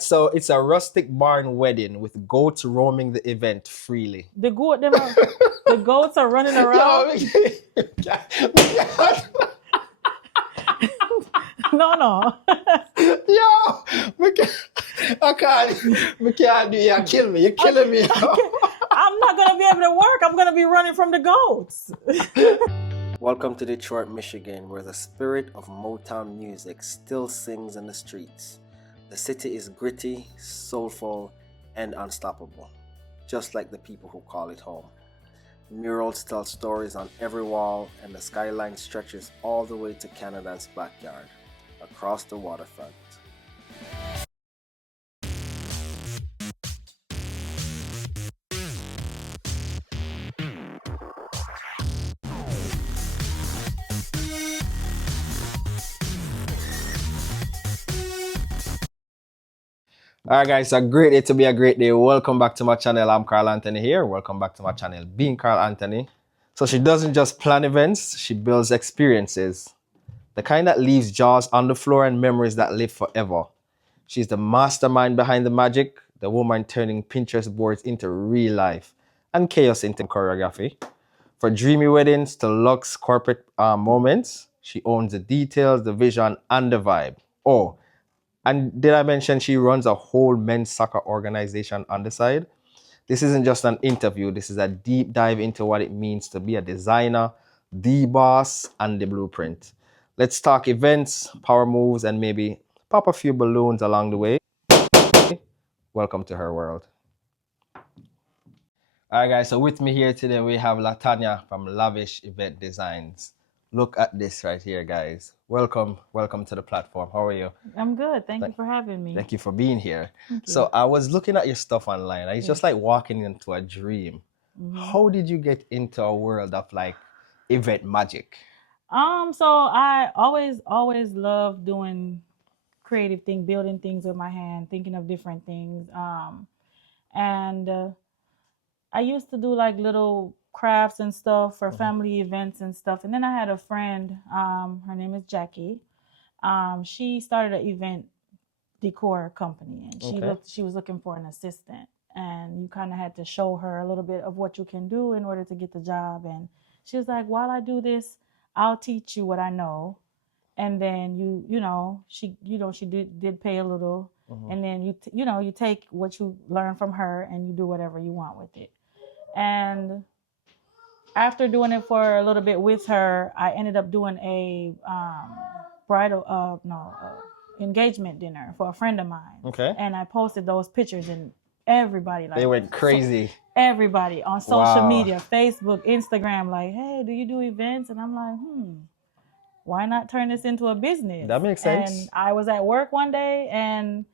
So it's a rustic barn wedding with goats roaming the event freely. The goats are running around. No. Yo, I can't do. You're killing me. You're killing me. I'm not gonna be able to work. I'm gonna be running from the goats. Welcome to Detroit, Michigan, where the spirit of Motown music still sings in the streets. The city is gritty, soulful, and unstoppable, just like the people who call it home. Murals tell stories on every wall, and the skyline stretches all the way to Canada's backyard, across the waterfront. Alright guys, a great day to be a great day. Welcome back to my channel. I'm Carlanthony here. Welcome back to my channel, Beingcarlanthony. So she doesn't just plan events, she builds experiences. The kind that leaves jaws on the floor and memories that live forever. She's the mastermind behind the magic, the woman turning Pinterest boards into real life and chaos into choreography. For dreamy weddings to luxe corporate moments, she owns the details, the vision, and the vibe. Oh, and did I mention she runs a whole men's soccer organization on the side? This isn't just an interview. This is a deep dive into what it means to be a designer, the boss, and the blueprint. Let's talk events, power moves, and maybe pop a few balloons along the way. Welcome to her world. All right, guys. So with me here today, we have Latanya from Lavish Event Designs. Look at this right here, guys. Welcome to the platform. How are you? I'm good. Thank you for having me. Thank you for being here. So I was looking at your stuff online. It's just like walking into a dream. How did you get into a world of like event magic? So I always loved doing creative thing, building things with my hand, thinking of different things. And I used to do like little crafts and stuff for family events and stuff. And then I had a friend, her name is Jackie. She started an event decor company, and she was looking for an assistant, and you kind of had to show her a little bit of what you can do in order to get the job. And she was like, while I do this, I'll teach you what I know, and then she did pay a little, and then you take what you learn from her and you do whatever you want with it. And after doing it for a little bit with her, I ended up doing a engagement dinner for a friend of mine. Okay. And I posted those pictures, and everybody They went crazy. Everybody on social media, Facebook, Instagram, like, hey, do you do events? And I'm like, why not turn this into a business? That makes sense. And I was at work one day, and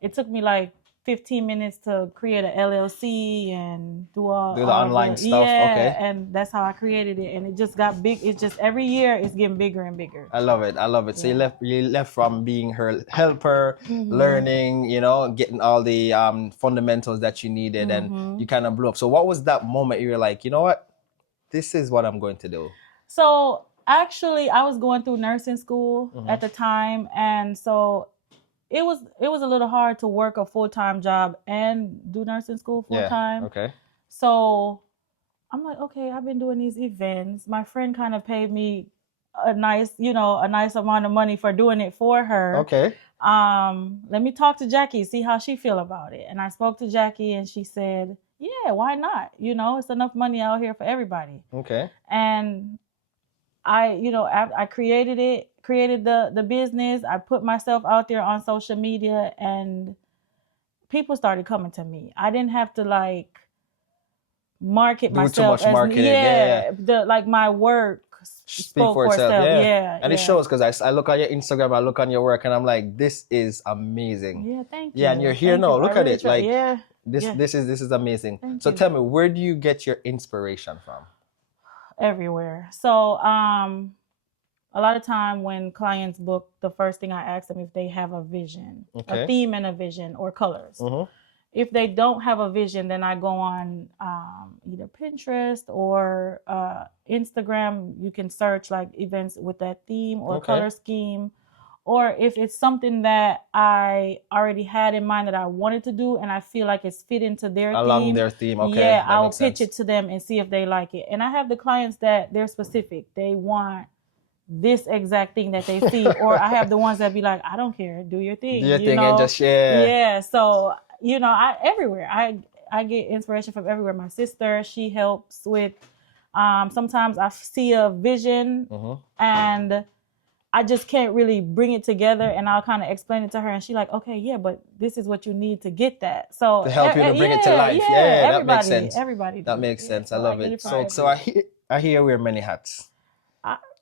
it took me like 15 minutes to create an LLC and do the online stuff. Okay. And that's how I created it, and it just got big. It's just every year it's getting bigger and bigger. I love it. So you left from being her helper, learning, getting all the fundamentals that you needed, and you kind of blew up. So what was that moment you were like, you know what, this is what I'm going to do? So actually, I was going through nursing school at the time, and so it was a little hard to work a full-time job and do nursing school full-time. Yeah. Okay. So I'm like, okay, I've been doing these events. My friend kind of paid me a nice amount of money for doing it for her. Okay. Let me talk to Jackie, see how she feel about it. And I spoke to Jackie, and she said, yeah, why not? It's enough money out here for everybody. Okay. And I created the business. I put myself out there on social media, and people started coming to me. I didn't have to like market myself. Too much marketing. My work speak for itself. And it shows, because I look at your Instagram, I look on your work, and I'm like, this is amazing. Yeah, thank you. Yeah, and you're here now. Look at it. This is amazing. So tell me, where do you get your inspiration from? Everywhere. So a lot of time when clients book, the first thing I ask them if they have a vision, a theme and a vision, or colors. If they don't have a vision, then I go on either Pinterest or Instagram. You can search like events with that theme or color scheme, or if it's something that I already had in mind that I wanted to do and I feel like it's fit into their Along theme. their theme, okay, Yeah, that I'll makes pitch sense. it to them and see if they like it. And I have the clients that they're specific. They want this exact thing that they see. Or I have the ones that be like, I don't care, do your thing. Do your thing and just share. Yeah. So, I everywhere. I get inspiration from everywhere. My sister, she helps with sometimes I see a vision and I just can't really bring it together, and I'll kind of explain it to her, and she's like, okay, yeah, but this is what you need to get that. So to help you to bring it to life. Yeah, that makes sense. Everybody. That makes sense. I So love it. So I hear you wear many hats.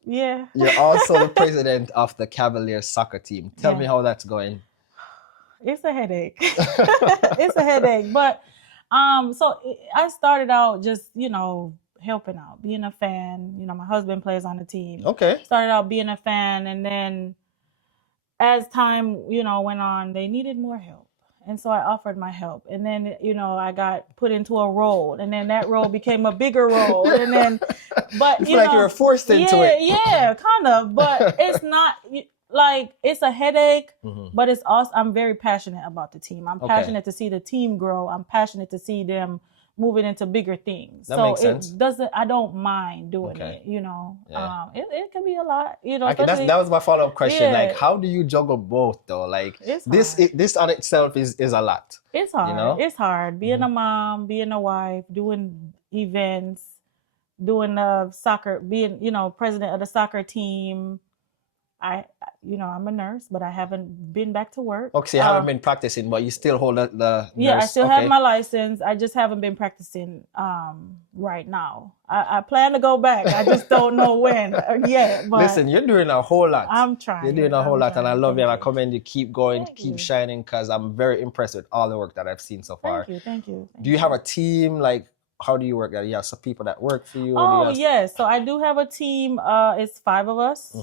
Yeah. You're also the president of the Cavaliers soccer team. Tell me how that's going. It's a headache. It's a headache. But so I started out just, helping out, being a fan. My husband plays on the team. Okay. Started out being a fan, and then as time, went on, they needed more help. And so I offered my help. And then, I got put into a role. And then that role became a bigger role. And then, but, you feel like you were forced into it. Yeah, kind of. But it's not like, it's a headache, but it's also, I'm very passionate about the team. I'm passionate to see the team grow. I'm passionate to see them moving into bigger things. That makes sense. I don't mind doing it, Yeah. It can be a lot, that was my follow-up question. Yeah. Like, how do you juggle both though? Like this on itself is a lot. It's hard. It's hard being a mom, being a wife, doing events, doing soccer, being, president of the soccer team. I'm a nurse, but I haven't been back to work. Okay, so you haven't been practicing, but you still hold the nurse. Yeah, I still have my license. I just haven't been practicing right now. I plan to go back. I just don't know when yet. But listen, you're doing a whole lot. I'm trying. You're doing a whole lot, and I love you, and I commend you. Keep going, keep shining, because I'm very impressed with all the work that I've seen so far. Thank you. Do you have a team? Like, how do you work? You have some people that work for you? Oh, yes. So I do have a team. It's 5 of us.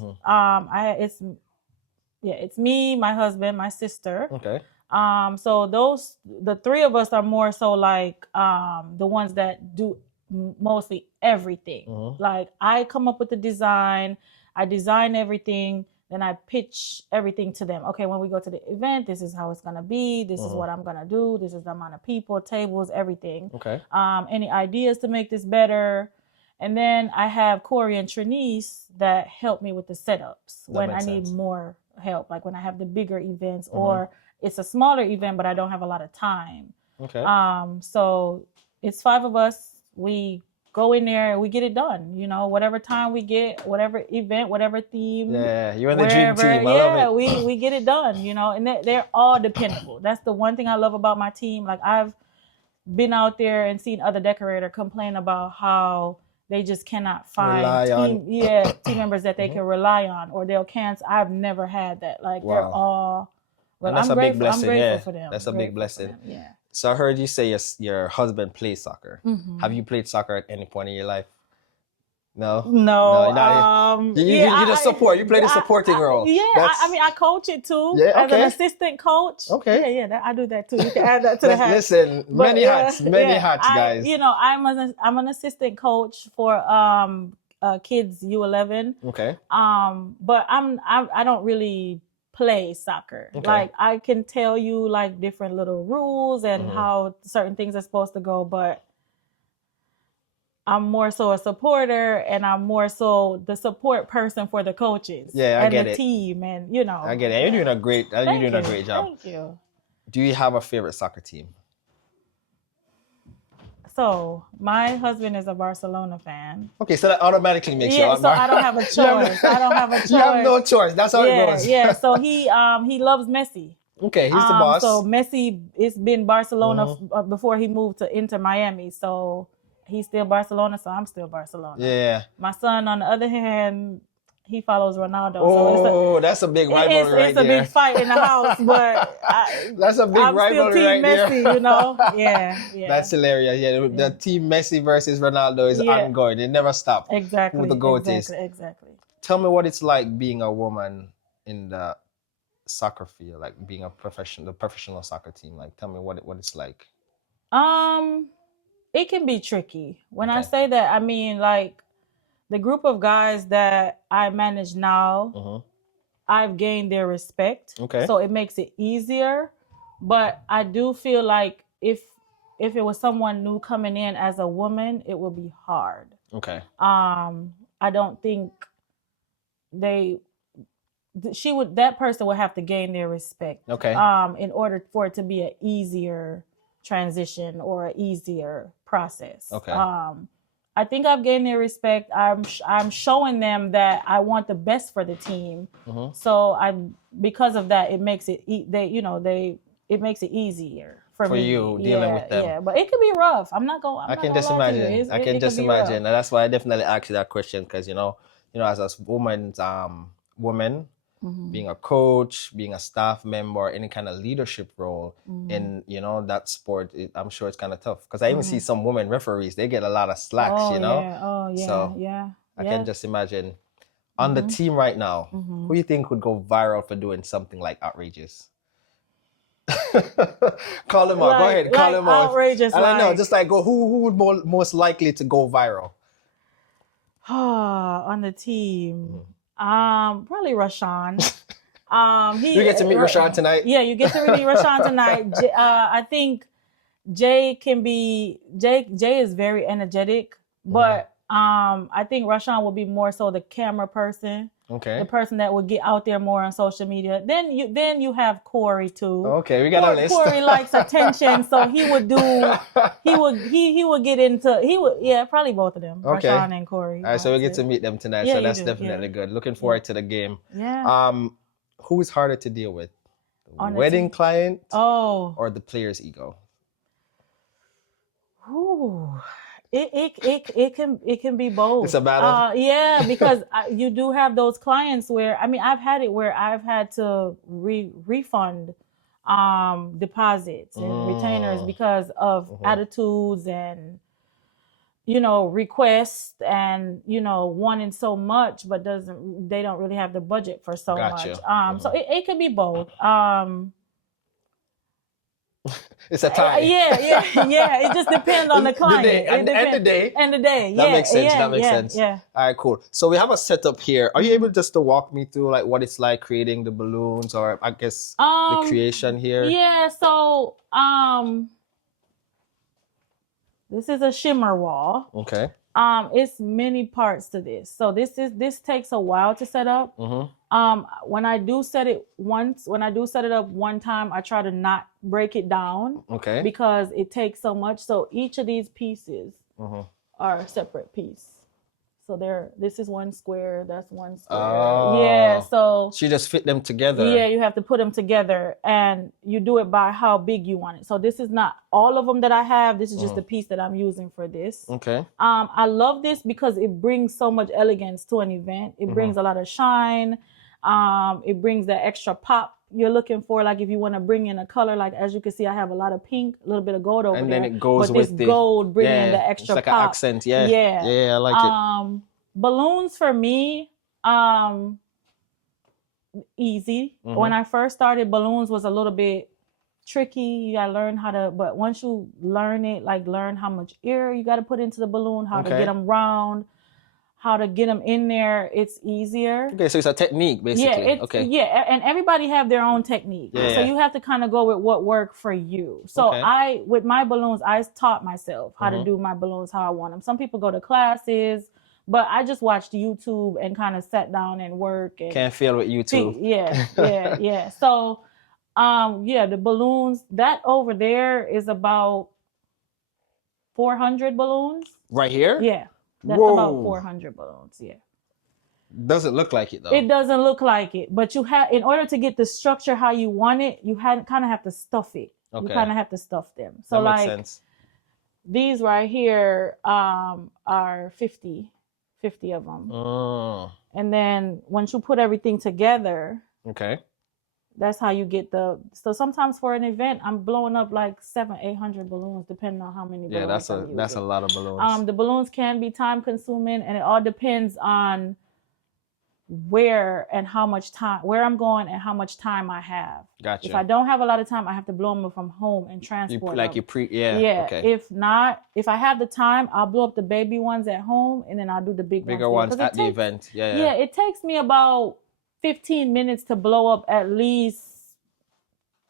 It's me, my husband, my sister. Okay. So the 3 of us are more so like the ones that do mostly everything. Like, I come up with the design, I design everything, then I pitch everything to them. Okay, when we go to the event, this is how it's gonna be. This is what I'm gonna do. This is the amount of people, tables, everything. Okay. Any ideas to make this better? And then I have Corey and Trinice that help me with the setups when I need more help, like when I have the bigger events or it's a smaller event, but I don't have a lot of time. Okay. So it's 5 of us. We go in there and we get it done. Whatever time we get, whatever event, whatever theme. Yeah, you're in the dream team. I love it. we get it done. And they're all dependable. That's the one thing I love about my team. Like, I've been out there and seen other decorators complain about how they just cannot find team members that they can rely on, or they'll cancel. I've never had that. Like, they're all. Well, that's a big blessing. I'm grateful for them. That's a big blessing. Yeah. So I heard you say your husband plays soccer. Have you played soccer at any point in your life? No. You just support. You play the supporting role. Yeah, I coach it too. Yeah, okay. As an assistant coach. Okay. Yeah, I do that too. You can add that to the hat. Listen, many hats, guys. I'm an assistant coach for kids U11. Okay. But I don't really play soccer. Okay. Like, I can tell you like different little rules and how certain things are supposed to go, but I'm more so a supporter, and I'm more so the support person for the coaches. Yeah, I get it. And the team, and I get it. You're doing a great job. Thank you. Do you have a favorite soccer team? So my husband is a Barcelona fan. Okay, so that automatically makes you. So I don't have a choice. You have no choice. That's how it goes. Yeah. So he loves Messi. Okay, he's the boss. So Messi, it's been Barcelona before he moved to Inter Miami. So he's still Barcelona, so I'm still Barcelona. Yeah. My son, on the other hand, he follows Ronaldo. Oh, so that's a big rivalry right there. It's a big fight in the house, but that's a big rivalry right there. I'm still Team Messi, Yeah. That's hilarious. Yeah, the Team Messi versus Ronaldo is ongoing. It never stops. Exactly. Who the GOAT is. Exactly. Tell me what it's like being a woman in the soccer field, like being the professional soccer team. Like, tell me what it's like. It can be tricky. When I say that, I mean, like, the group of guys that I manage now, I've gained their respect. Okay. So it makes it easier. But I do feel like if it was someone new coming in as a woman, it would be hard. Okay. I don't think that person would have to gain their respect. Okay. In order for it to be an easier transition or an easier process. Okay. I think I've gained their respect. I'm showing them that I want the best for the team. Mm-hmm. So because of that, it makes it it makes it easier for me. you dealing with them. Yeah, but it could be rough. I can just imagine. I can just imagine, and that's why I definitely asked you that question because as a woman, being a coach, being a staff member, any kind of leadership role in that sport, I'm sure it's kind of tough because I even see some women referees, they get a lot of slacks. So I can just imagine. On the team right now, who you think would go viral for doing something like outrageous? Call them out. Go ahead. Call them out. Outrageous. I don't know. Just like who would most likely to go viral? On the team. Probably Rashawn. You get to meet Rashawn tonight? Yeah, you get to meet Rashawn tonight. I think Jay is very energetic, but I think Rashawn will be more so the camera person. Okay. The person that would get out there more on social media. Then you have Corey too. Okay, we got a list. Corey likes attention, so he would probably both of them. Okay. Rashawn and Corey. All right, so we get to meet them tonight. Yeah, so that's definitely good. Looking forward to the game. Yeah. Who is harder to deal with? The On the wedding team? client Oh. or the player's ego? Ooh. It can be both. It's a battle. Yeah, because you do have those clients where I've had it where I've had to refund deposits and retainers because of attitudes and requests and wanting so much but they don't really have the budget for so Gotcha. much. So it can be both. It's a tie. Yeah. It just depends on the client. And the day. That makes sense. That makes sense. Yeah. All right, cool. So we have a setup here. Are you able just to walk me through like what it's like creating the balloons or I guess the creation here? Yeah. So this is a shimmer wall. Okay. It's many parts to this. So this takes a while to set up. When I do set it up one time, I try to not break it down. Okay. Because it takes so much. So each of these pieces are a separate piece. So this is one square, that's one square. Oh. Yeah, so you just fit them together. Yeah, you have to put them together and you do it by how big you want it. So this is not all of them that I have. This is just the piece that I'm using for this. Okay. I love this because it brings so much elegance to an event. It brings a lot of shine. It brings that extra pop you're looking for. Like if you want to bring in a color, like as you can see, I have a lot of pink, a little bit of gold over there. And then it goes but with this gold bringing in the extra it's like pop. an accent. Yeah. I like it. Balloons for me, easy. When I first started, balloons was a little bit tricky. You gotta learn but once you learn it, like learn how much air you gotta put into the balloon, how to get them round, how to get them in there, it's easier. Okay, so it's a technique basically. Yeah, and everybody have their own technique. So you have to kind of go with what worked for you. So with my balloons, I taught myself how to do my balloons how I want them. Some people go to classes, but I just watched YouTube and kind of sat down and work. And can't fail with YouTube. Yeah. So, the balloons, that over there is about 400 balloons. Right here? Yeah. That's about 400 balloons. Yeah. Doesn't look like it though. It doesn't look like it, but in order to get the structure how you want it, you kind of have to stuff it. Okay. You kind of have to stuff them. So that makes sense. These right here are 50 of them. Oh. And then once you put everything together, that's how you get so sometimes for an event, I'm blowing up like 700-800 balloons, depending on how many balloons. Yeah, that's a lot of balloons. The balloons can be time consuming, and it all depends on where I'm going and how much time I have. Gotcha. If I don't have a lot of time, I have to blow them from home and transport them. Okay. If not, if I have the time, I'll blow up the baby ones at home and then I'll do the bigger ones at the event. Yeah, it takes me about 15 minutes to blow up at least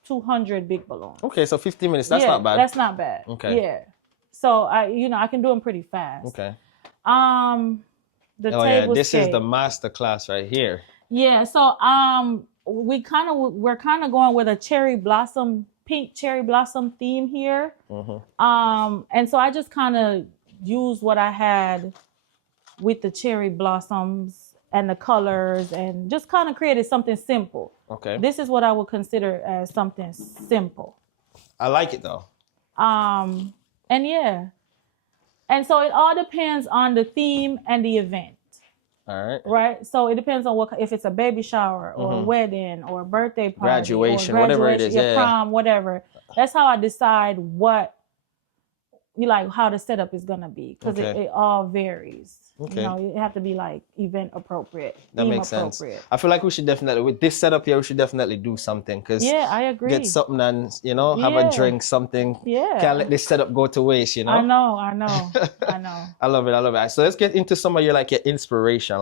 200 big balloons. Okay, so 15 minutes. That's not bad. That's not bad. Okay. Yeah. So I can do them pretty fast. Okay. The Oh yeah, this tablescape. is the master class right here. Yeah. So we're kind of going with a pink cherry blossom theme here. And so I just kind of used what I had with the cherry blossoms and the colors, and just kind of created something simple. Okay. This is what I would consider as something simple. I like it though. And yeah. And so it all depends on the theme and the event. All right. Right? So it depends on if it's a baby shower or a wedding or a birthday party. Graduation, or whatever it is. Your prom, whatever. That's how I decide how the setup is going to be. Because it all varies. Okay. You have to be like event appropriate. That makes sense. I feel like we should definitely, with this setup here, we should definitely do something. Yeah, I agree. Get something and, have a drink, something. Yeah. Can't let this setup go to waste, I know. I love it. So let's get into some of your inspiration.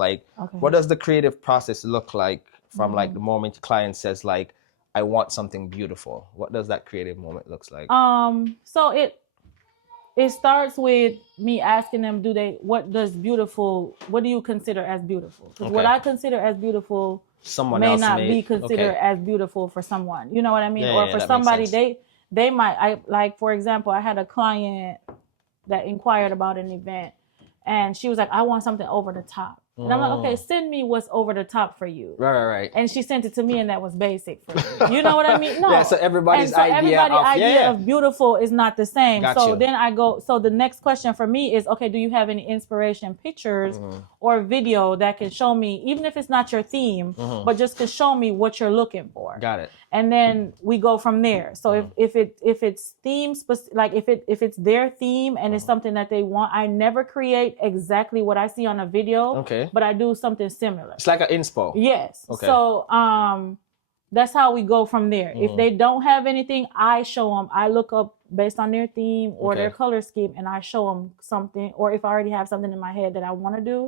What does the creative process look like from the moment the client says I want something beautiful? What does that creative moment looks like? So it starts with me asking them, what do you consider as beautiful? Because what I consider as beautiful someone may else not be considered as beautiful for someone. You know what I mean? Or for somebody, they might, for example, I had a client that inquired about an event, and she was like, I want something over the top. And I'm like, okay, send me what's over the top for you. Right. And she sent it to me, and that was basic for me. You know what I mean? No. Yeah, so everybody's idea of beautiful is not the same. Then so the next question for me is, okay, do you have any inspiration pictures or video that can show me, even if it's not your theme, but just to show me what you're looking for? Got it. And then we go from there. So if it's theme specific, if it's their theme and it's something that they want, I never create exactly what I see on a video. Okay. But I do something similar. It's like an inspo. Yes. Okay. So that's how we go from there. If they don't have anything, I show them. I look up based on their theme or their color scheme, and I show them something. Or if I already have something in my head that I want to do,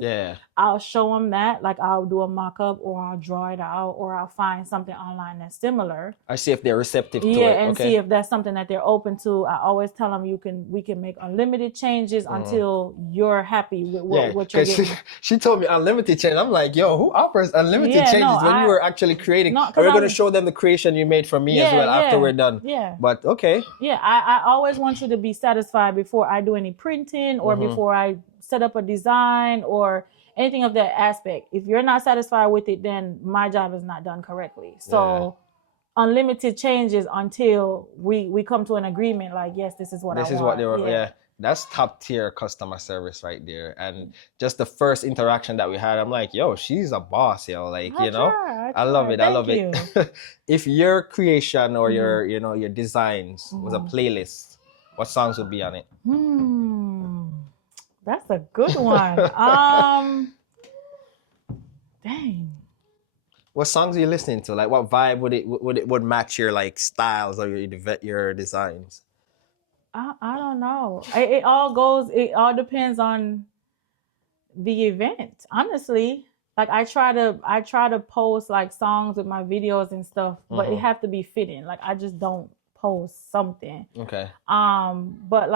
I'll show them that. Like I'll do a mock-up, or I'll draw it out, or I'll find something online that's similar. I see if they're receptive to it. Yeah, and see if that's something that they're open to. I always tell them we can make unlimited changes until you're happy with what you're getting. She told me unlimited change. I'm like, yo, who offers unlimited changes when you were actually creating? We're going to show them the creation you made for me as well after we're done. Yeah. But okay. Yeah, I always want you to be satisfied before I do any printing or before I set up a design or anything of that aspect. If you're not satisfied with it, then my job is not done correctly. So unlimited changes until we come to an agreement like, yes, this is what I want. This is what they were, That's top tier customer service right there. And just the first interaction that we had, I'm like, yo, she's a boss, yo. I love it. I love it. If your creation or your designs was a playlist, what songs would be on it? That's a good one. Dang. What songs are you listening to? Like, what vibe would match your styles or your designs? I don't know. It all depends on the event. Honestly, I try to post songs with my videos and stuff, but it have to be fitting. I just don't post something. Okay. But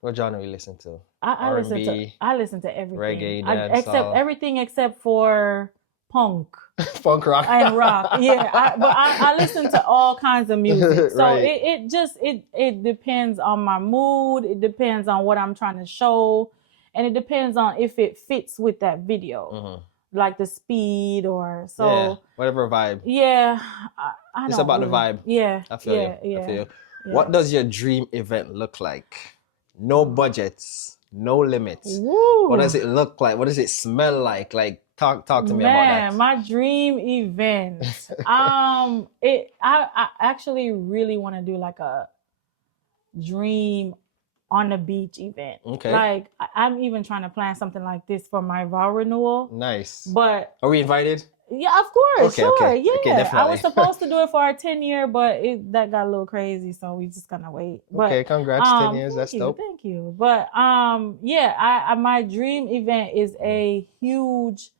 what genre you listen to? I listen to everything. Reggae, dancehall. Everything except for punk. Punk rock. And rock. Yeah. But I listen to all kinds of music. So it depends on my mood. It depends on what I'm trying to show. And it depends on if it fits with that video. Like the speed or so. Yeah, whatever vibe. Yeah. I it's about the vibe. Yeah. I feel you. Yeah. I feel you. Yeah. What does your dream event look like? No budgets, no limits. Woo. What does it look like? What does it smell like? Talk to me about that. My dream event. I actually really want to do a dream on the beach event. Okay. I'm even trying to plan something like this for my vow renewal. Nice. But are we invited? Yeah, of course. Okay, sure. Okay. Yeah. Okay, definitely. I was supposed to do it for our 10-year, but that got a little crazy, so we just gonna wait. But, okay, congrats, 10 years. That's dope. Thank you. But my dream event is a huge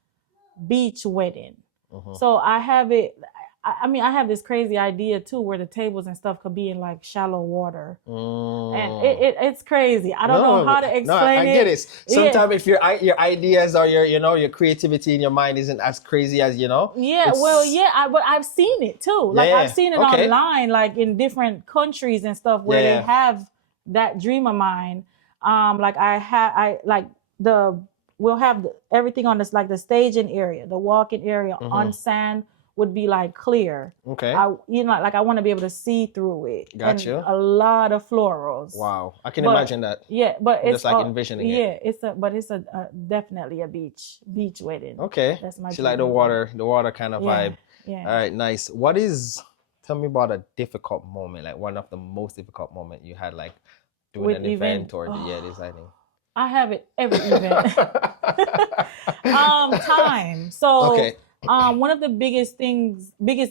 beach wedding. Mhm. So I have it. I mean, I have this crazy idea too, where the tables and stuff could be in like shallow water, and it's crazy. I don't know how to explain I get it. Yeah. Sometimes if your ideas or your creativity in your mind isn't as crazy as Yeah, well, yeah, but I've seen it too. Like Yeah, I've seen it okay. online, like in different countries and stuff where Yeah, they have that dream of mine. Like we'll have everything on this, like the staging area, the walking area on sand would be like clear. Okay. I want to be able to see through it. Gotcha. And a lot of florals. Wow, I can imagine that. Yeah, but I'm it's just like envisioning it. Yeah, it's definitely a beach wedding. Okay. That's my She like dream the water kind of vibe. Yeah. All right, nice. Tell me about a difficult moment, like one of the most difficult moment you had, like doing With an event event. or designing. I have it every event. Time. So Okay. One of the biggest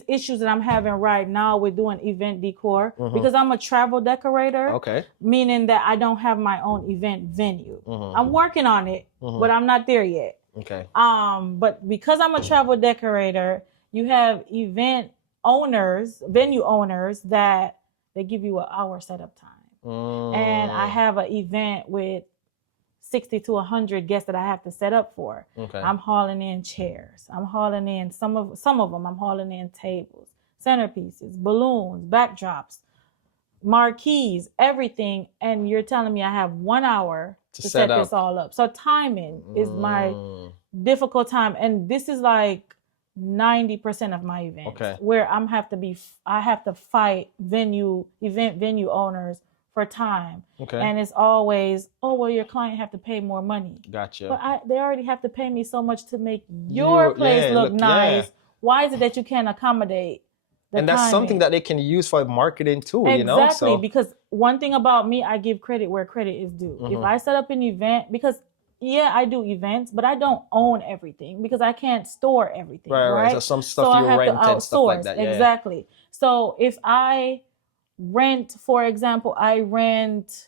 issues that I'm having right now with doing event decor, because I'm a travel decorator. Okay. Meaning that I don't have my own event venue. I'm working on it, but I'm not there yet. Okay. But because I'm a travel decorator, you have event owners, venue owners, that they give you an hour setup time. And I have an event with 60 to 100 guests that I have to set up for. Okay. I'm hauling in chairs. I'm hauling in some of them. I'm hauling in tables, centerpieces, balloons, backdrops, marquees, everything. And you're telling me I have 1 hour to set this all up. So timing is my difficult time. And this is like 90% of my events, where I have to fight event venue owners for time. Okay. And it's always, oh, well, your client have to pay more money. Gotcha. But they already have to pay me so much to make your place look nice. Yeah. Why is it that you can't accommodate the And that's timing? something that they can use for marketing too, Exactly, because one thing about me, I give credit where credit is due. If I set up an event, because I do events, but I don't own everything because I can't store everything. Right. So some stuff you rent and stuff like that. Yeah. Exactly. So if I rent, for example, I rent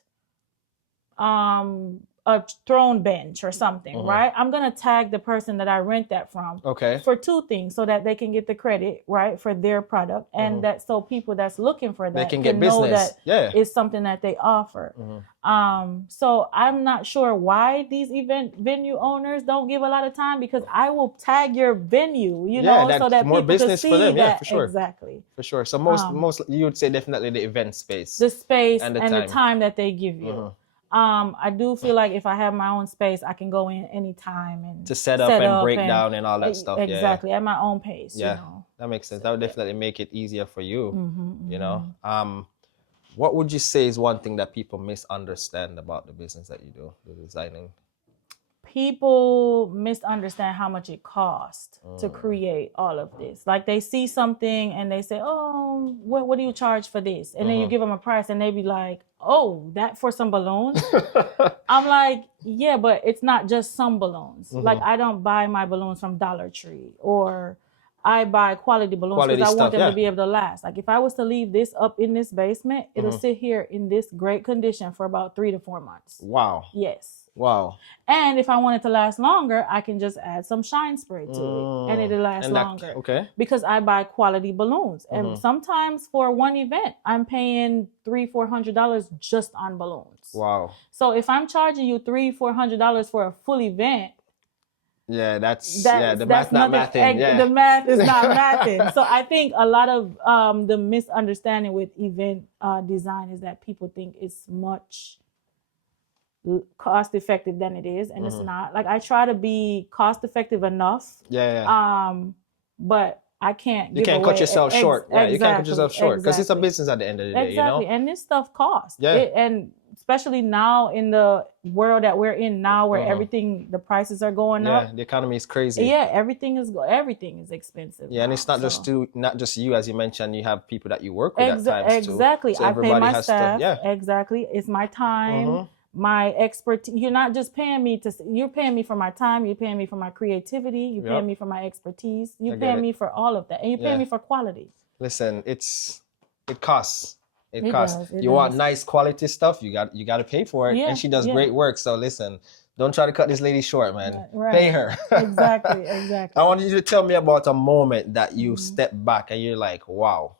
a throne bench or something, right? I'm gonna tag the person that I rent that from for two things, so that they can get the credit, right, for their product, and that so people that's looking for that they can get business. Know that it's something that they offer. So I'm not sure why these event venue owners don't give a lot of time, because I will tag your venue, so that more people business can see for them. that. Yeah, for sure. Exactly. For sure. So most you would say definitely the event space. The space and the time that they give you. I do feel like if I have my own space, I can go in anytime and to set up and break down and all that stuff. Exactly, at my own pace. Yeah, that makes sense. That would definitely make it easier for you. What would you say is one thing that people misunderstand about the business that you do, the designing? People misunderstand how much it costs to create all of this. Like they see something and they say, oh, what do you charge for this? And then you give them a price and they be like, oh, that for some balloons? I'm like, yeah, but it's not just some balloons. Like I don't buy my balloons from Dollar Tree, or I buy quality balloons because I want them to be able to last. Like if I was to leave this up in this basement, it'll sit here in this great condition for about 3 to 4 months. Wow. Yes. Wow. And if I want it to last longer, I can just add some shine spray to it and it'll last longer. Okay. Because I buy quality balloons. And sometimes for one event, I'm paying $300-$400 just on balloons. Wow. So if I'm charging you $300-$400 for a full event, the math not mathing. The math is not mathing. So I think a lot of the misunderstanding with event design is that people think it's much cost effective than it is, and it's not. Like I try to be cost effective enough. But I can't. You can't cut yourself short. You can't cut yourself short because it's a business at the end of the day. Exactly, and this stuff costs. And especially now in the world that we're in now, where everything, the prices are going up. Yeah, the economy is crazy. Yeah, everything is expensive. Yeah, and it's not just you, as you mentioned. You have people that you work with at times too. Exactly, so I pay my staff. Exactly, it's my time. My expertise. You're not just paying me you're paying me for my time, you're paying me for my creativity, you're paying me for my expertise, you're paying me for all of that, and you're paying me for quality. Listen, it costs. It costs. You want nice quality stuff, you got to pay for it. And she does great work. So listen, Don't try to cut this lady short, man. Right. Pay her. Exactly. I want you to tell me about a moment that you Mhm. step back and you're like, wow.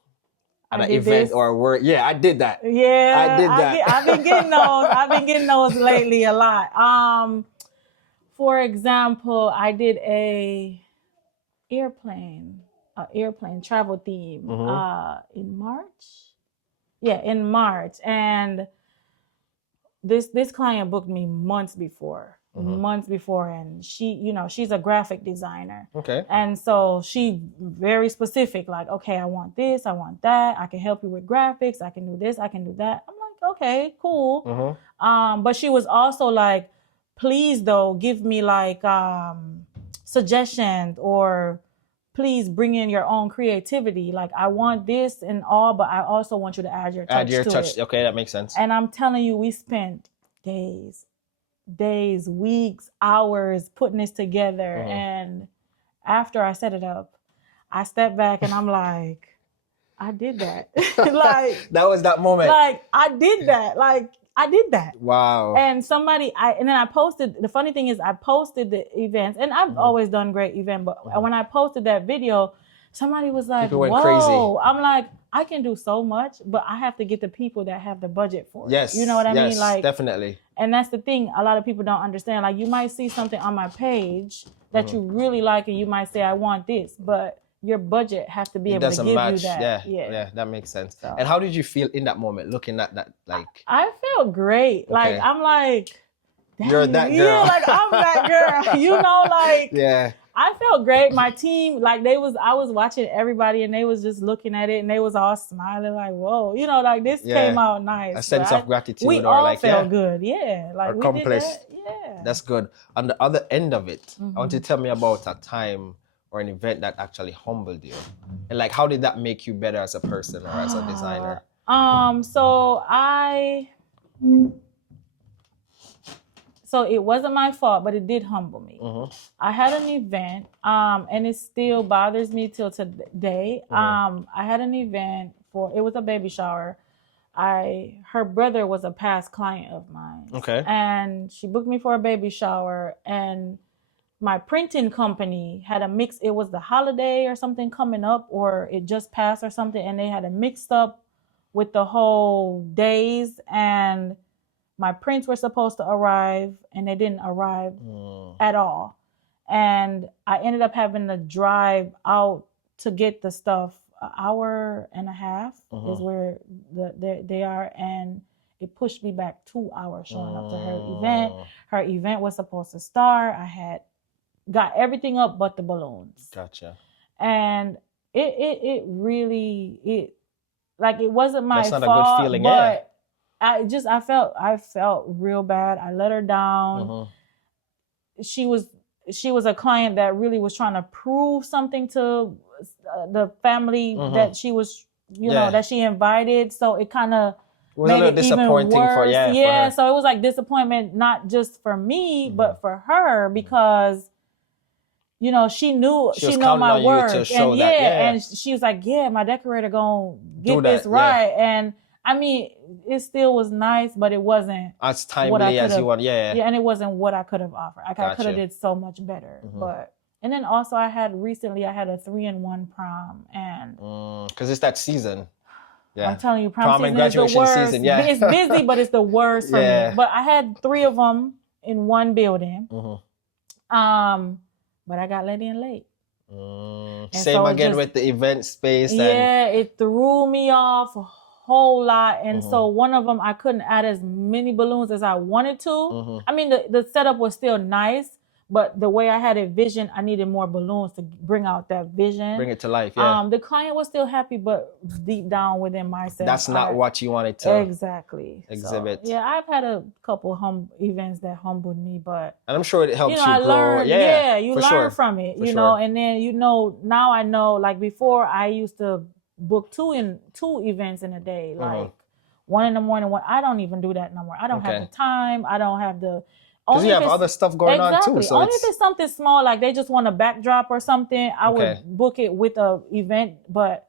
At I an did event this. or a work. Yeah, I did that. Yeah, I did that. I've been getting those. I've been getting those lately a lot. For example, I did a airplane travel theme in March. Yeah, in March. And this client booked me months before. And she's a graphic designer. Okay. And so she very specific, like, okay, I want this, I want that, I can help you with graphics, I can do this, I can do that. I'm like, okay, cool. But she was also like, please though, give me like suggestions, or please bring in your own creativity. Like, I want this and all, but I also want you to add your touch to it. Okay, that makes sense. And I'm telling you, we spent days, weeks, hours putting this together. And after I set it up, I stepped back and I'm like, I did that. Like, that was that moment. Like, I did that. Like, I did that. Wow. And then I posted, the funny thing is I posted the events, and I've always done great events, but when I posted that video, somebody was like, people went whoa. Crazy. I'm like, I can do so much, but I have to get the people that have the budget for it. Yes. You know what I mean? Like, definitely. And that's the thing a lot of people don't understand. Like, you might see something on my page that you really like, and you might say, I want this, but your budget has to be able to give you that. Yeah, that makes sense. So. And how did you feel in that moment, looking at that? Like, I felt great. Okay. Like, I'm like, you're that girl. Yeah, like, I'm that girl. You know, like, yeah. I felt great. My team, like, I was watching everybody, and they was just looking at it, and they was all smiling, like, whoa, you know, like, this came out nice. A sense of gratitude. We all like, felt good. Yeah. Like, accomplished. We did that. Yeah. That's good. On the other end of it, I want you to tell me about a time or an event that actually humbled you. And like, how did that make you better as a person or as a designer? So it wasn't my fault, but it did humble me. I had an event, and it still bothers me till today. I had an event it was a baby shower. Her brother was a past client of mine. Okay. And she booked me for a baby shower, and my printing company had a mix. It was the holiday or something coming up, or it just passed or something, and they had a mixed up with the whole days, and my prints were supposed to arrive and they didn't arrive at all. And I ended up having to drive out to get the stuff. An hour and a half is where they are, and it pushed me back 2 hours showing up to her event. Her event was supposed to start. I had got everything up but the balloons. Gotcha. And it really it wasn't my fault. That's not a good feeling, but I felt real bad. I let her down. She was a client that really was trying to prove something to the family that she was, that she invited. So it kind of was a little disappointing for her. So it was like disappointment, not just for me, but for her, because she knew my work, and she was like, my decorator gonna get this right. And I mean, it still was nice, but it wasn't as timely as you want. Yeah, and it wasn't what I could have offered. I could have did so much better. And then also I had a 3-in-1 prom, and because it's that season. Yeah, I'm telling you, prom season is the worst. Season, yeah. It's busy, but it's the worst for me. But I had 3 of them in one building. But I got let in late. Same so again with the event space. It threw me off a whole lot. And so one of them, I couldn't add as many balloons as I wanted to. I mean, the setup was still nice, but the way I had it visioned, I needed more balloons to bring out that vision. Bring it to life, yeah. The client was still happy, but deep down within myself, that's not what you wanted to exhibit. So, I've had a couple events that humbled me, but and I'm sure it helps you I grow. Learned, you learn from it, and then now I know. Like before, I used to book two events in a day, like 1 in the morning. I don't even do that no more. I don't have the time. I don't have the. Because you have other stuff going on too. So only if it's something small, like they just want a backdrop or something, I would book it with a event. But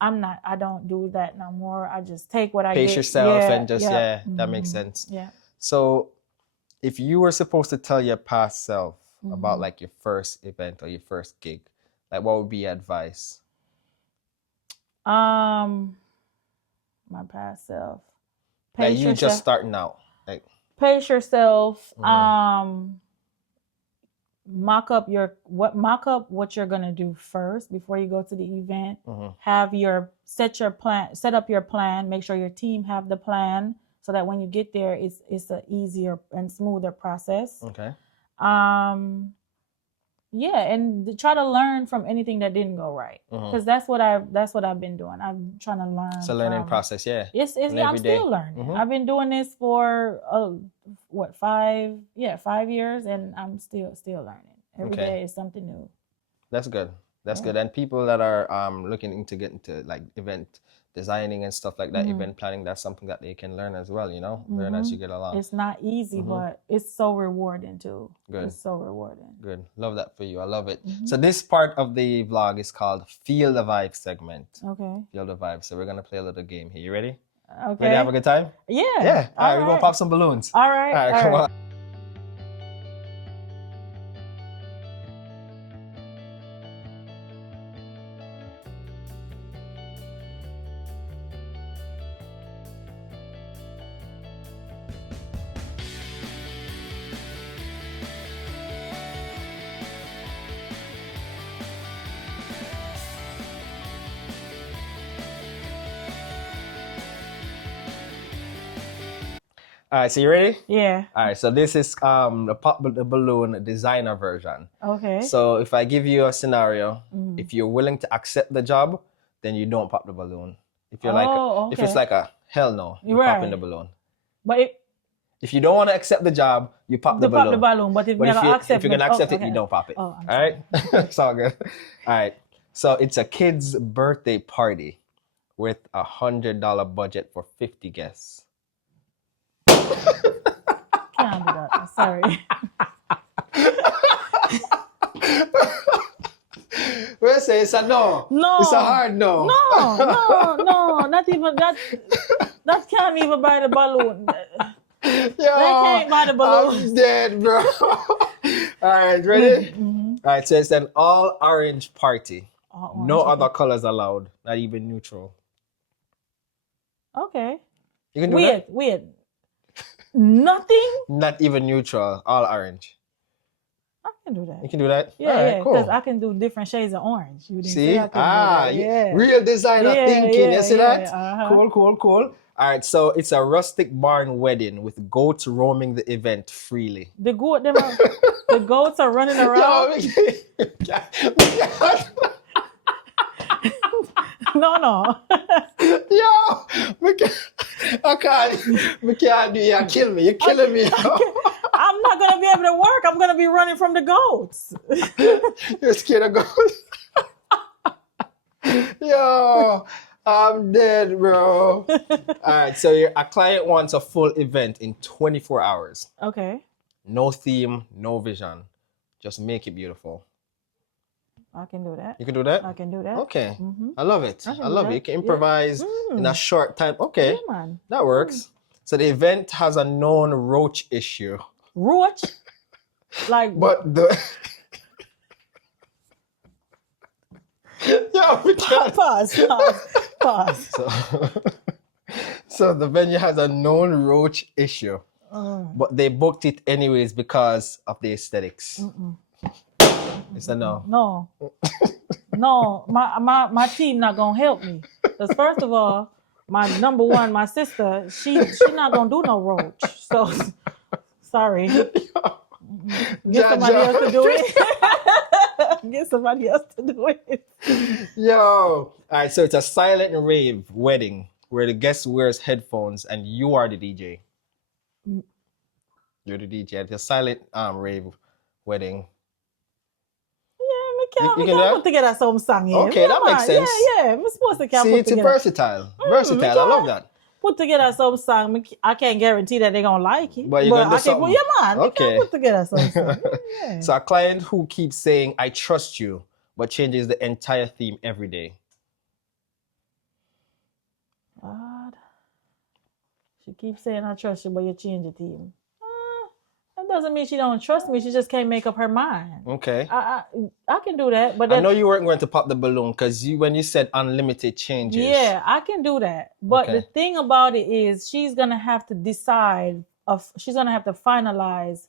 I don't do that no more. I just take what I get. Pace yourself and just, that makes sense. Yeah. So if you were supposed to tell your past self about like your first event or your first gig, like what would be your advice? My past self. Like you just starting out. Like Pace yourself. Mock up what you're gonna do first before you go to the event. Set up your plan. Make sure your team have the plan so that when you get there, it's an easier and smoother process. Okay. Yeah, and try to learn from anything that didn't go right, because that's what I've been doing. I'm trying to learn. It's a learning process, yeah. I'm still learning. I've been doing this for 5 years, and I'm still learning. Every day is something new. That's good. That's good. And people that are looking into get into like event designing and stuff like that, event planning, that's something that they can learn as well, you know, learn as you get along. It's not easy, but it's so rewarding too. Good. It's so rewarding. Good. Love that for you. I love it. So this part of the vlog is called Feel the Vibe segment. Okay. Feel the Vibe. So we're going to play a little game here. You ready? Okay. Ready to have a good time? Yeah. Yeah. All right, we're going to pop some balloons. All right. All right, come on. All right, so you ready? Yeah. All right, so this is the pop the balloon designer version. Okay. So if I give you a scenario, if you're willing to accept the job, then you don't pop the balloon. If you're if it's like a hell no, you're popping the balloon. But if you don't want to accept the job, you pop the balloon. Pop the balloon. But if you're gonna accept it, you don't pop it. Oh, all right, it's all good. All right, so it's a kid's birthday party with $100 budget for 50 guests. Can't do that. I'm sorry. We'll say it's a no. No. It's a hard no. No. Not even that. That can't even buy the balloon. Yo, they can't buy the balloon. I'm dead, bro. All right, ready? All right, so it's an all orange party. No other colors allowed, not even neutral. Okay. You can do that? Weird. Nothing? Not even neutral, all orange. I can do that. You can do that? Yeah, because I can do different shades of orange. You didn't see? I can do that. Real designer thinking. You see that? Cool. All right, so it's a rustic barn wedding with goats roaming the event freely. The goats are running around. No. Yo, I can't do it. You kill me. You're killing me. I'm not going to be able to work. I'm going to be running from the goats. You're scared of goats? Yo, I'm dead, bro. All right, so a client wants a full event in 24 hours. Okay. No theme, no vision. Just make it beautiful. I can do that. You can do that? I can do that. Okay. I love it. I love it. You can improvise in a short time. Okay. Yeah, man. That works. So the event has a known roach issue. Roach? Like... But the... Yo, we can't... Pause. So the venue has a known roach issue. But they booked it anyways because of the aesthetics. It's a no. No, my team not gonna help me. Because first of all, my number one, my sister, she not gonna do no roach. So sorry. Get somebody else to do it. Get somebody else to do it. Yo. All right, so it's a silent rave wedding where the guest wears headphones and you are the DJ. You're the DJ. It's a silent rave wedding. We can put together some song here. Okay, that makes sense. Yeah. I'm supposed to put together. See, it's versatile. Versatile. I love that. Put together some song. I can't guarantee that they're going to like it. But you're going to do something. Yeah, man. Okay. We can put together some song. Yeah. So a client who keeps saying, I trust you, but changes the entire theme every day. God. She keeps saying, I trust you, but you change the theme. doesn't mean she don't trust me. She just can't make up her mind. Okay. I can do that, but I know you weren't going to pop the balloon because when you said unlimited changes. Yeah, I can do that. But Okay. the thing about it is, she's gonna have to decide. She's gonna have to finalize.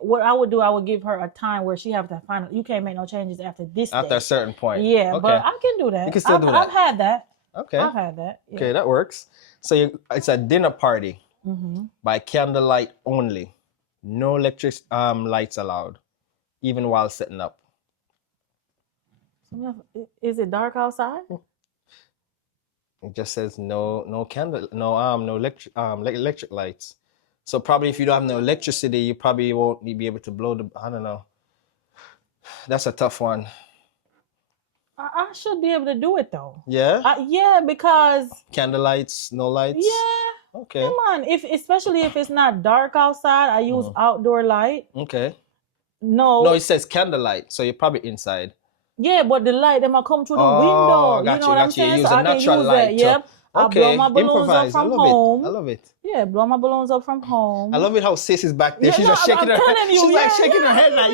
What I would do. I would give her a time where she have to final. You can't make no changes after this. After a certain point. Yeah, okay. but I can do that. You can still do that. I've had that. Okay. I've had that. Yeah. Okay, that works. So it's a dinner party by candlelight only. No electric lights allowed, even while setting up. Is it dark outside? It just says no candle, no electric lights. So probably if you don't have no electricity, you probably won't be able to blow I don't know. That's a tough one. I should be able to do it though. Yeah? Yeah, because candlelights, no lights? Yeah. Okay. Come on. Especially if it's not dark outside, I use outdoor light. Okay. No, it says candlelight, so you're probably inside. Yeah, but the light them come through the window. Gotcha, you know what I'm saying? Use so a I can natural use light. that. Yep. Okay. I blow my balloons up from home. I love it. Yeah, blow my balloons up from home. I love it how Sis is back there. Yeah, She's just shaking her head. You, She's like shaking her head like,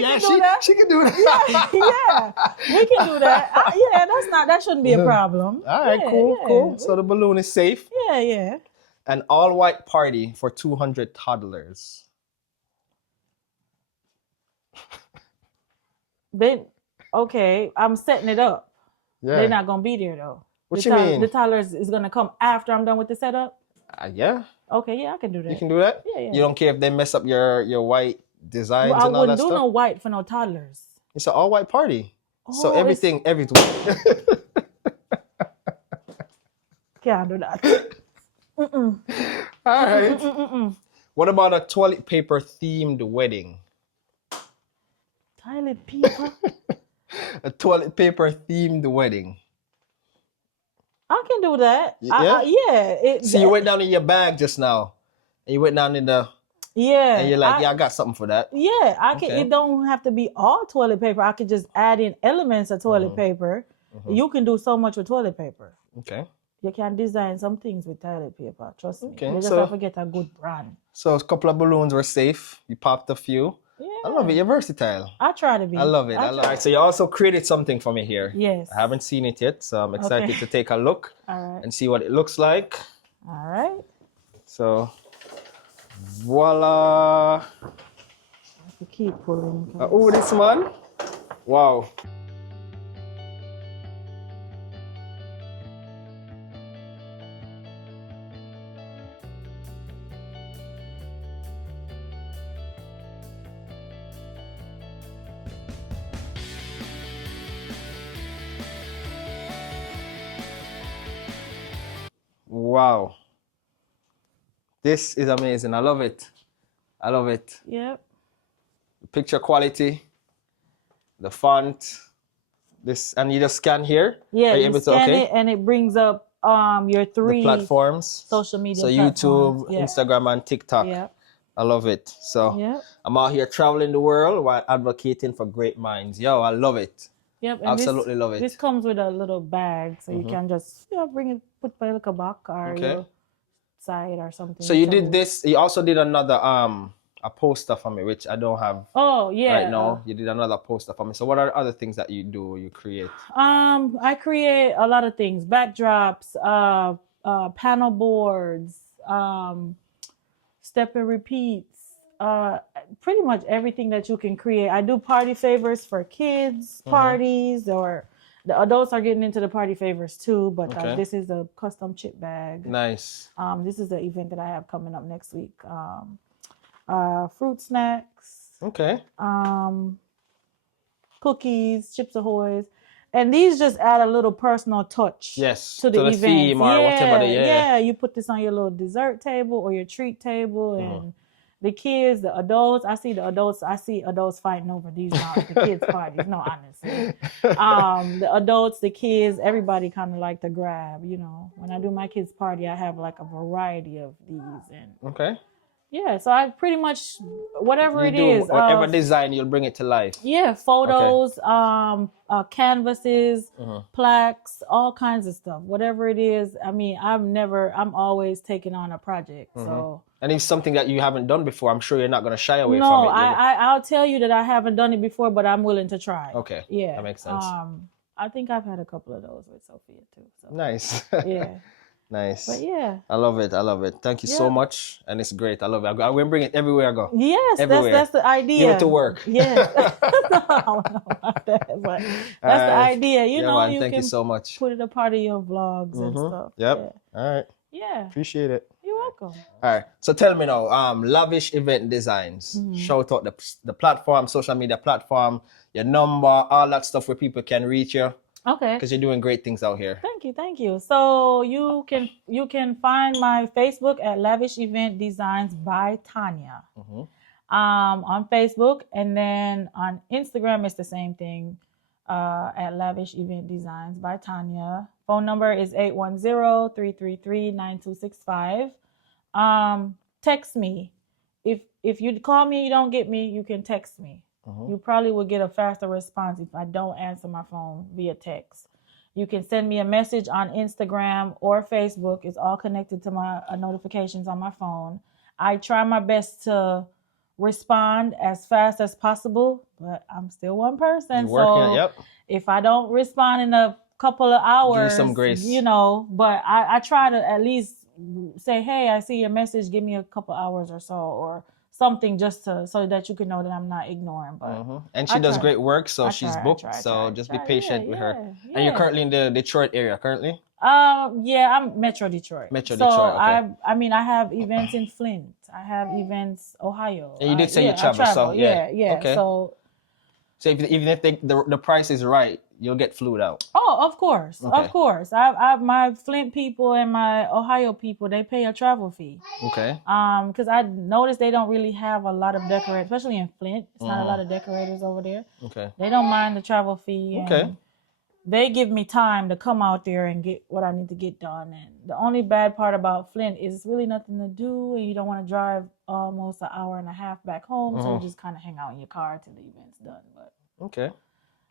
she can do that. Yeah, we can do that. That shouldn't be a problem. All right, cool. So the balloon is safe. Yeah. An all-white party for 200 toddlers. Okay, I'm setting it up. Yeah. They're not gonna be there though. What you mean? The toddlers is gonna come after I'm done with the setup. Yeah. Okay, yeah, I can do that. You can do that? Yeah. You don't care if they mess up your white designs and all that stuff? I wouldn't do no white for no toddlers. It's an all-white party. So everything. Can't do that. All right. What about a toilet paper themed wedding? Toilet paper? A toilet paper themed wedding. I can do that. Yeah? So you went down in your bag just now. And you went down in the... Yeah. And you're like, I got something for that. Yeah, I can. It don't have to be all toilet paper. I could just add in elements of toilet paper. You can do so much with toilet paper. Okay. You can design some things with toilet paper. Trust me. Okay. You just have to get a good brand. So a couple of balloons were safe. You popped a few. Yeah. I love it. You're versatile. I try to be. I love it. All right. So you also created something for me here. Yes. I haven't seen it yet, so I'm excited to take a look and see what it looks like. All right. So, voila. I have to keep pulling. This one. Wow. Wow. This is amazing. I love it. Yep. Picture quality, the font, this, and you just scan here. Yeah, you scan it and it brings up your three platforms, social media. So YouTube, Instagram, and TikTok. Yeah. I love it. So I'm out here traveling the world while advocating for great minds. Yo, I love it. Yep. And absolutely love it. This comes with a little bag, so you can just bring it, put by like a box or your side or something. So you did this. You also did another a poster for me, which I don't have. Oh yeah. Right now, you did another poster for me. So what are other things that you do? You create? I create a lot of things: backdrops, panel boards, step and repeats. Pretty much everything that you can create. I do party favors for kids parties, or the adults are getting into the party favors too. But this is a custom chip bag. Nice. This is the event that I have coming up next week. Fruit snacks. Okay. Cookies, Chips Ahoy's. And these just add a little personal touch to the event. Theme or whatever. Yeah, you put this on your little dessert table or your treat table, and the kids, the adults. I see adults fighting over these not the kids' parties. No, honestly. The adults, the kids, everybody kind of like to grab. You know, when I do my kids' party, I have like a variety of these, and Yeah, so I pretty much whatever You it do is. whatever design, you'll bring it to life. Yeah, photos, canvases, Mhm. plaques, all kinds of stuff. Whatever it is. I mean, I'm always taking on a project. So And if something that you haven't done before, I'm sure you're not going to shy away from no, it. I'll tell you that I haven't done it before, but I'm willing to try. Okay, Yeah. that makes sense. I think I've had a couple of those with Sophia too. So Nice. yeah. Nice. But yeah. I love it. I love it. Thank you so Yeah. much. And it's great. I love it. I will bring it everywhere I go. Yes, Everywhere. that's the idea. Give it to work. Yeah. I don't know about that, but that's the idea. You know, man, you thank can you so much. put it a part of your vlogs and stuff. Yep. Yeah. All right. Yeah. Appreciate it. You're welcome. All right. So tell me now, Lavish Event Designs. Shout out the platform, social media platform, your number, all that stuff where people can reach you. Okay. Because you're doing great things out here. Thank you. So you can find my Facebook at Lavish Event Designs by Tanya. On Facebook, and then on Instagram it's the same thing. At Lavish Event Designs by Tanya. Phone number is 810-333-9265. Text me. If you call me and you don't get me, you can text me. You probably will get a faster response if I don't answer my phone via text. You can send me a message on Instagram or Facebook. It's all connected to my notifications on my phone. I try my best to respond as fast as possible, but I'm still one person. So if I don't respond in a couple of hours, give you some grace. You know, but I try to at least say, hey, I see your message, give me a couple hours or so, or something, just so that you can know that I'm not ignoring. But and she does great work, so she's booked. So just be patient with her. Yeah. And you're currently in the Detroit area currently? Yeah, I'm Metro Detroit. Detroit. Okay. I mean, I have events in Flint. I have events Ohio. And you did say you travel, so yeah. Okay. So even if the price is right, you'll get flued out. Oh, of course. I my Flint people and my Ohio people, they pay a travel fee. Okay. Because I noticed they don't really have a lot of decorators, especially in Flint. It's not a lot of decorators over there. Okay. They don't mind the travel fee. Okay. They give me time to come out there and get what I need to get done. And the only bad part about Flint is it's really nothing to do, and you don't want to drive almost an hour and a half back home. So you just kind of hang out in your car till the event's done. But okay.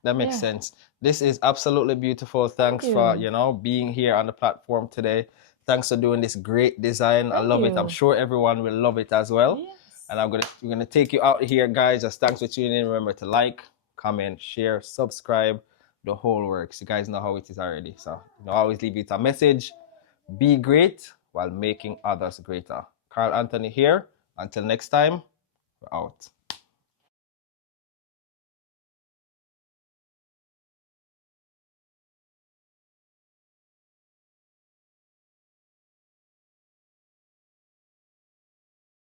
That makes sense. This is absolutely beautiful. Thanks for, being here on the platform today. Thanks for doing this great design. I love it. I'm sure everyone will love it as well. Yes. And we're gonna take you out here, guys. Just thanks for tuning in. Remember to like, comment, share, subscribe, the whole works. You guys know how it is already. So always leave it a message. Be great while making others greater. Carl Anthony here. Until next time, we're out.